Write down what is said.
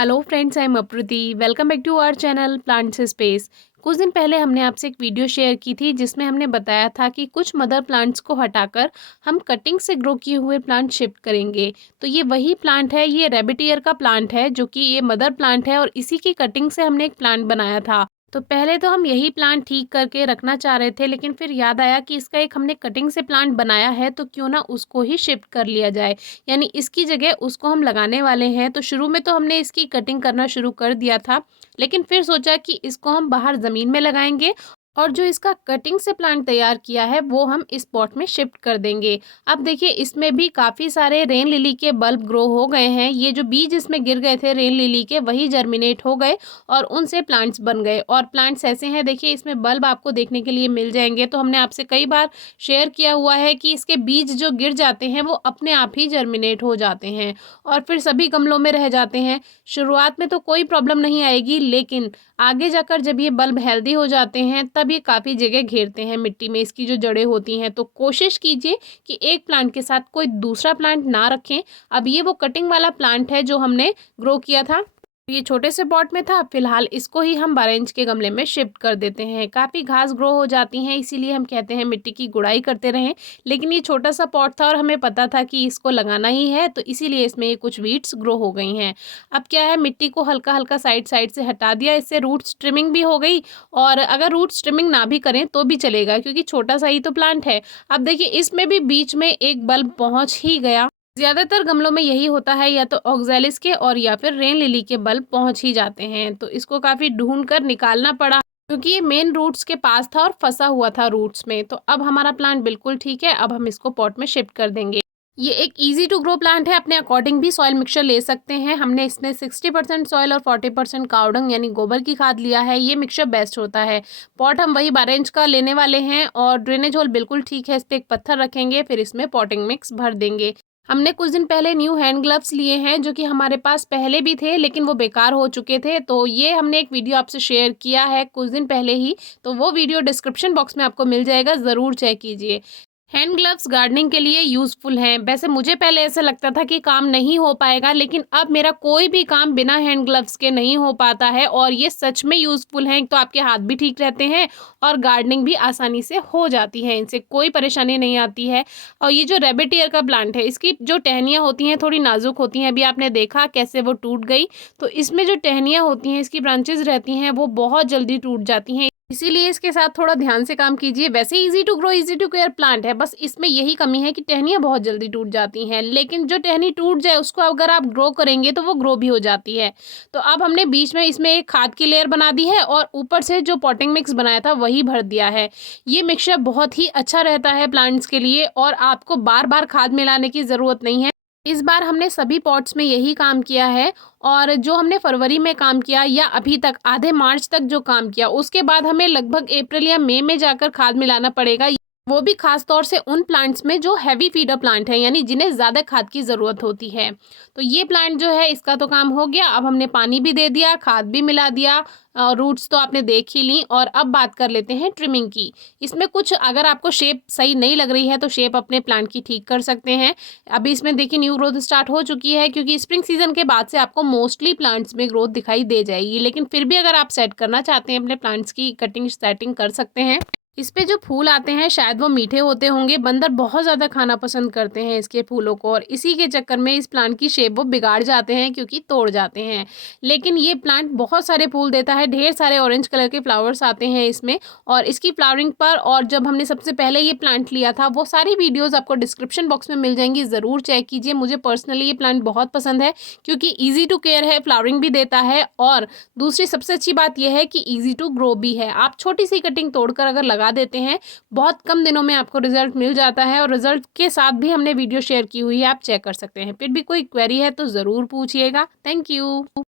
Hello friends, I am Apruti. Welcome back to our channel plants space. कुछ दिन पहले हमने आपसे एक वीडियो शेयर की थी जिसमें हमने बताया था कि कुछ मदर प्लांट्स को हटाकर हम कटिंग से ग्रो किए हुए प्लांट शिफ्ट करेंगे। तो ये वही प्लांट है, ये रैबिट ईयर का प्लांट है जो कि ये मदर प्लांट है और इसी की कटिंग से हमने एक प्लांट बनाया था। तो पहले तो हम यही प्लांट ठीक करके रखना चाह रहे थे, लेकिन फिर याद आया कि इसका एक हमने कटिंग से प्लांट बनाया है तो क्यों ना उसको ही शिफ्ट कर लिया जाए, यानी इसकी जगह उसको हम लगाने वाले हैं। तो शुरू में तो हमने इसकी कटिंग करना शुरू कर दिया था, लेकिन फिर सोचा कि इसको हम बाहर ज़मीन में लगाएंगे और जो इसका कटिंग से प्लांट तैयार किया है वो हम इस पॉट में शिफ्ट कर देंगे। अब देखिए, इसमें भी काफ़ी सारे रेन लिली के बल्ब ग्रो हो गए हैं। ये जो बीज इसमें गिर गए थे रेन लिली के, वही जर्मिनेट हो गए और उनसे प्लांट्स बन गए। और प्लांट्स ऐसे हैं, देखिए इसमें बल्ब आपको देखने के लिए मिल जाएंगे। तो हमने आपसे कई बार शेयर किया हुआ है कि इसके बीज जो गिर जाते हैं वो अपने आप ही जर्मिनेट हो जाते हैं और फिर सभी गमलों में रह जाते हैं। शुरुआत में तो कोई प्रॉब्लम नहीं आएगी, लेकिन आगे जाकर जब ये बल्ब हेल्दी हो जाते हैं तब ये काफ़ी जगह घेरते हैं मिट्टी में, इसकी जो जड़ें होती हैं। तो कोशिश कीजिए कि एक प्लांट के साथ कोई दूसरा प्लांट ना रखें। अब ये वो कटिंग वाला प्लांट है जो हमने ग्रो किया था। ये छोटे से पॉट में था, फिलहाल इसको ही हम 12 इंच के गमले में शिफ्ट कर देते हैं। काफ़ी घास ग्रो हो जाती हैं, इसीलिए हम कहते हैं मिट्टी की गुड़ाई करते रहें। लेकिन ये छोटा सा पॉट था और हमें पता था कि इसको लगाना ही है, तो इसीलिए इसमें ये कुछ वीड्स ग्रो हो गई हैं। अब क्या है, मिट्टी को हल्का हल्का साइड साइड से हटा दिया, इससे रूट स्ट्रिमिंग भी हो गई। और अगर रूट स्ट्रिमिंग ना भी करें तो भी चलेगा, क्योंकि छोटा सा ही तो प्लांट है। अब देखिए, इसमें भी बीच में एक बल्ब पहुँच ही गया। ज़्यादातर गमलों में यही होता है, या तो ऑक्जेलिस के और या फिर रेन लिली के बल्ब पहुंच ही जाते हैं। तो इसको काफ़ी ढूंढ कर निकालना पड़ा, क्योंकि ये मेन रूट्स के पास था और फंसा हुआ था रूट्स में। तो अब हमारा प्लांट बिल्कुल ठीक है, अब हम इसको पॉट में शिफ्ट कर देंगे। ये एक इजी टू ग्रो प्लांट है, अपने अकॉर्डिंग भी सॉइल मिक्सचर ले सकते हैं। हमने इसमें 60% सॉइल और 40% कावडंग यानी गोबर की खाद लिया है। ये मिक्सचर बेस्ट होता है। पॉट हम वही 12 इंच का लेने वाले हैं और ड्रेनेज होल बिल्कुल ठीक है। इस पर एक पत्थर रखेंगे, फिर इसमें पॉटिंग मिक्स भर देंगे। हमने कुछ दिन पहले न्यू हैंड ग्लव्स लिए हैं, जो कि हमारे पास पहले भी थे लेकिन वो बेकार हो चुके थे। तो ये हमने एक वीडियो आपसे शेयर किया है कुछ दिन पहले ही, तो वो वीडियो डिस्क्रिप्शन बॉक्स में आपको मिल जाएगा, ज़रूर चेक कीजिए। हैंड ग्लव्स गार्डनिंग के लिए यूज़फुल हैं। वैसे मुझे पहले ऐसा लगता था कि काम नहीं हो पाएगा, लेकिन अब मेरा कोई भी काम बिना हैंड ग्लव्स के नहीं हो पाता है और ये सच में यूज़फुल हैं। तो आपके हाथ भी ठीक रहते हैं और गार्डनिंग भी आसानी से हो जाती है, इनसे कोई परेशानी नहीं आती है। और ये जो रैबिट ईयर का प्लांट है, इसकी जो टहनियाँ होती हैं थोड़ी नाजुक होती हैं। अभी आपने देखा कैसे वो टूट गई। तो इसमें जो टहनियाँ होती हैं, इसकी ब्रांचेज रहती हैं, वो बहुत जल्दी टूट जाती हैं। इसीलिए इसके साथ थोड़ा ध्यान से काम कीजिए। वैसे easy to grow easy to care plant है, बस इसमें यही कमी है कि टहनियाँ बहुत जल्दी टूट जाती हैं। लेकिन जो टहनी टूट जाए उसको अगर आप ग्रो करेंगे तो वो ग्रो भी हो जाती है। तो अब हमने बीच में इसमें एक खाद की लेयर बना दी है और ऊपर से जो पॉटिंग मिक्स बनाया था वही भर दिया है। ये मिक्सचर बहुत ही अच्छा रहता है प्लांट्स के लिए और आपको बार बार खाद मिलाने की ज़रूरत नहीं है। इस बार हमने सभी पॉट्स में यही काम किया है। और जो हमने फरवरी में काम किया या अभी तक आधे मार्च तक जो काम किया, उसके बाद हमें लगभग अप्रैल या मई में जाकर खाद मिलाना पड़ेगा। वो भी खास तौर से उन प्लांट्स में जो हैवी फीडर प्लांट है, यानी जिन्हें ज़्यादा खाद की ज़रूरत होती है। तो ये प्लांट जो है, इसका तो काम हो गया। अब हमने पानी भी दे दिया, खाद भी मिला दिया, रूट्स तो आपने देख ही ली। और अब बात कर लेते हैं ट्रिमिंग की। इसमें कुछ अगर आपको शेप सही नहीं लग रही है तो शेप अपने प्लांट की ठीक कर सकते हैं। अभी इसमें देखिए न्यू ग्रोथ स्टार्ट हो चुकी है, क्योंकि स्प्रिंग सीजन के बाद से आपको मोस्टली प्लांट्स में ग्रोथ दिखाई दे जाएगी। लेकिन फिर भी अगर आप सेट करना चाहते हैं अपने प्लांट्स की कटिंग, सेटिंग कर सकते हैं। इस पे जो फूल आते हैं शायद वो मीठे होते होंगे, बंदर बहुत ज़्यादा खाना पसंद करते हैं इसके फूलों को, और इसी के चक्कर में इस प्लांट की शेप वो बिगाड़ जाते हैं, क्योंकि तोड़ जाते हैं। लेकिन ये प्लांट बहुत सारे फूल देता है, ढेर सारे ऑरेंज कलर के फ्लावर्स आते हैं इसमें। और इसकी फ्लावरिंग पर, और जब हमने सबसे पहले ये प्लांट लिया था, वो सारी वीडियोज़ आपको डिस्क्रिप्शन बॉक्स में मिल जाएंगी, ज़रूर चेक कीजिए। मुझे पर्सनली ये प्लांट बहुत पसंद है, क्योंकि ईजी टू केयर है, फ्लावरिंग भी देता है, और दूसरी सबसे अच्छी बात यह है कि ईजी टू ग्रो भी है। आप छोटी सी कटिंग तोड़कर अगर लगा देते हैं, बहुत कम दिनों में आपको रिजल्ट मिल जाता है। और रिजल्ट के साथ भी हमने वीडियो शेयर की हुई है, आप चेक कर सकते हैं। फिर भी कोई क्वेरी है तो ज़रूर पूछिएगा। Thank you.